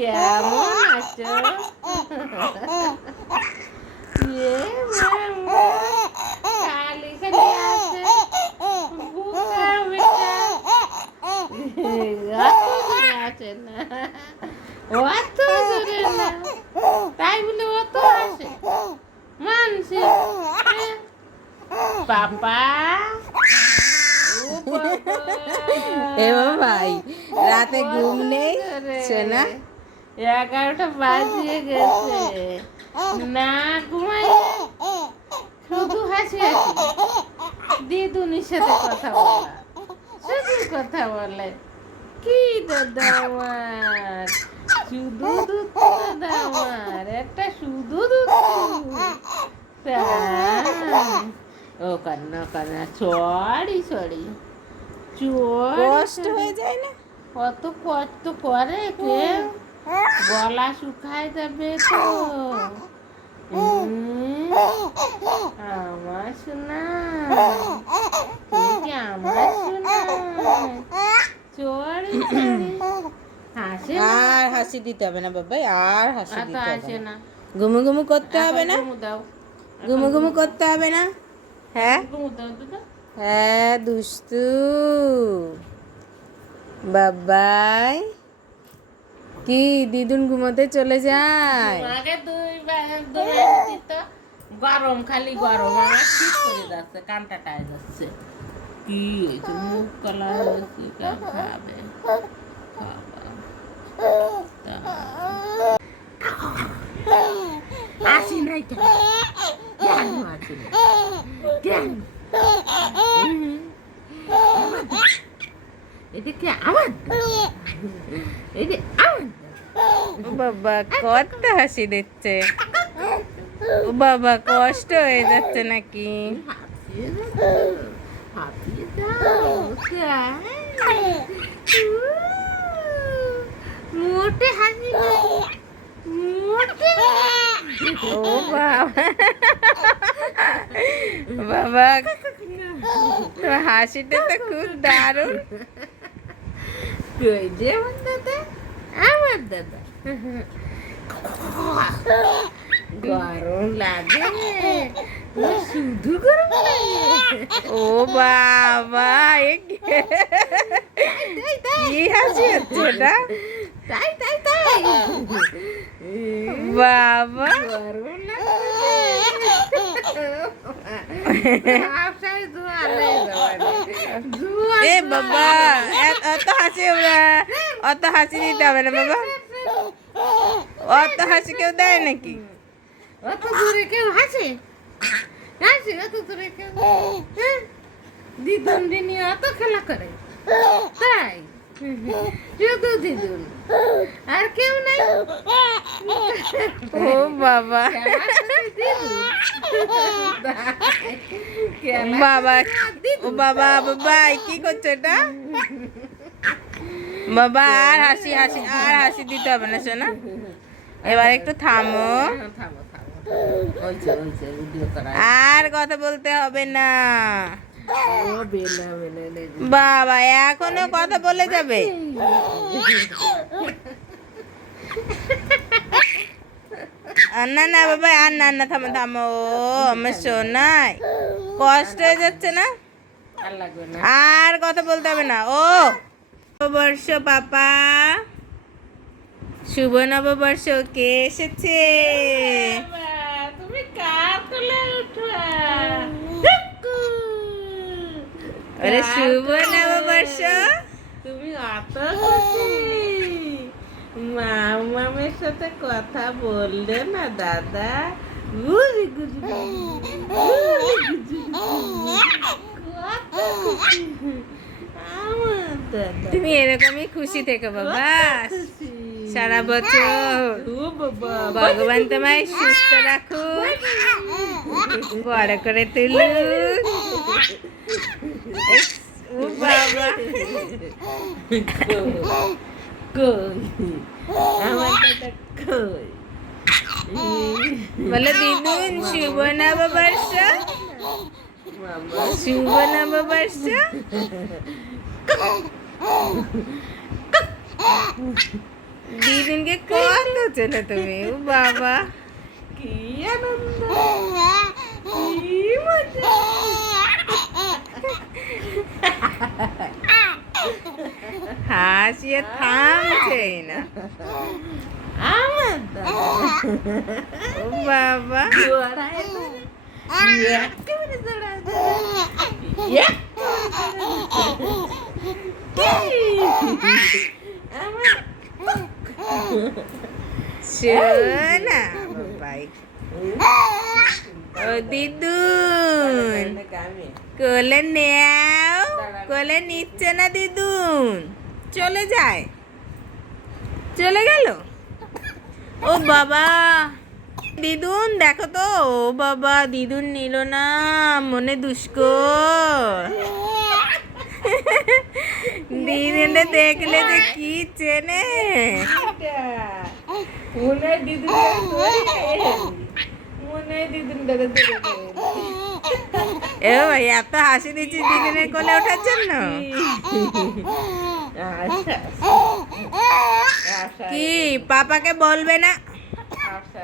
কেমন আছো? খালি খালি আছে বুকা বেটা অত দূরে আছে না, অত দূরে না, তাই বলে অত আসে মানসি পাপা। এ ভাই, রাতে ঘুম নেই সোনা? 11টা বাজিয়ে গেছে, না ঘুমাই, শুধু হাসি হাসি দিদুনির সাথে কথা বলা, শুধু কথা বলে। কি দাদা আমার, শুধু দুধ দাদা আমার, একটা শুধু দুধ। ও কান্না কান্না, সরি সরি, কষ্ট হয়ে যায় না? কত কষ্ট করে কেউ, গলা শুকায় যাবে তো। আমার শোনা, তুমি কি আমার শোনা? চড়ি চড়ি হাসে না, আর হাসি দিতে হবে না বাবা, আর হাসি আর তো দিতে আসে হবে না। না। ঘুমু ঘুমু করতে হবে না? ঘুমু দাও, ঘুমু ঘুমু করতে হবে না? হ্যাঁ ঘুমু দাও দাদা। হ্যাঁ, দুষ্টু বাবাই। কি দিদুন ঘুমোতে চলে যায়? আগে দুই দিত, গরম খালি গরম, আমার শীত করে যাচ্ছে, কানটা টায় যাচ্ছে। কি হয়েছে, মুখ কালা হয়েছে, কেন খাবে আসি নাই কেন, কেন আসি নাই, কেন? এটা কি আমার, এটা আমার। ও বাবা, কত হাসি দিচ্ছে। ও বাবা, কষ্ট হয়ে যাচ্ছে নাকি? মোটে হাসি মোটে। ও বাবা, বাবা তোর হাসিটা তো খুব দারুণ। কই যে আমার দাদা, আমার দাদা গরম লাগে, শুধু গরম লাগে। ও বাবা, কি হাসি হচ্ছে ওটা? তাই তাই তাই, বাবা গরম লাগে। আশায় জোয়ারে এ বাবা, অত হাসি অত হাসি দিতে হবে না বাবা, অত হাসি কেউ দেয় নাকি? অত দূরে কেউ হাসে, হাসে অত দূরে কেউ? দিদুন দিনি অত খেলা করে, তাই শুধু দিদুন, আর কেউ নাই। ও বাবা, বাবা, ও বাবা, বাবা কি করছো এটা? বাবা আর হাসি হাসি, আর হাসি দিতে হবে না শোনা, এবার একটু থামো, থামো থামো, ওইছে ওইছে ভিডিও করা। আর কথা বলতে হবে না। ও বেলা বেলা লে। বাবা এখনো কথা বলে যাবে? না না বাবা, আর না না, থামো থামো, আমার শোনাই কষ্ট হয়ে যাচ্ছে না? আর লাগবে না। আর কথা বলতে হবে না। ও নববর্ষ পাপা, শুভ নববর্ষ, কে এসেছে? তুমি কার কোলে উঠা? আরে শুভ নববর্ষ। তুমি অত খুশি, মামামের সাথে কথা বললে না দাদা? গুজি গুজি আমার দাদা, তুমি এরকমই খুশি থেকো বাবা সারা বছর। ও বাবা, ভগবান তোমায় সুস্থ রাখুক, বড় করে তুলুক। ও বাবা, কই আমার দাদা কই? বলো দিদুন শুভ নববর্ষ, শুভ নববর্ষ। দিদুনকে কত চেনে তুমি, ও বাবা কি আনন্দ, কি মজা। হাসি আর থামছেই না। আমার দাদা ও বাবা জোড়ায় ধরে, একেবারে জোড়ায় ধরে, আমার শোনা বাবাই। ও দিদুন কোলে নেও, কোলে নিচ্ছে না দিদুন, চলে যায়, চলে গেল। ও বাবা দিদুন দেখো তো, ও বাবা দিদুন নিল না, মনে দুষ্কো। দিদুনটা দেখলে যে কি চেনে। মনে হয় দিদুন মনে হয় দিদুনটাকে ধরে এ ভাই এত হাসি দিচ্ছি দিদুনের কোলে ওঠার জন্য। আচ্ছা কি পাপাকে বলবে না? আচ্ছা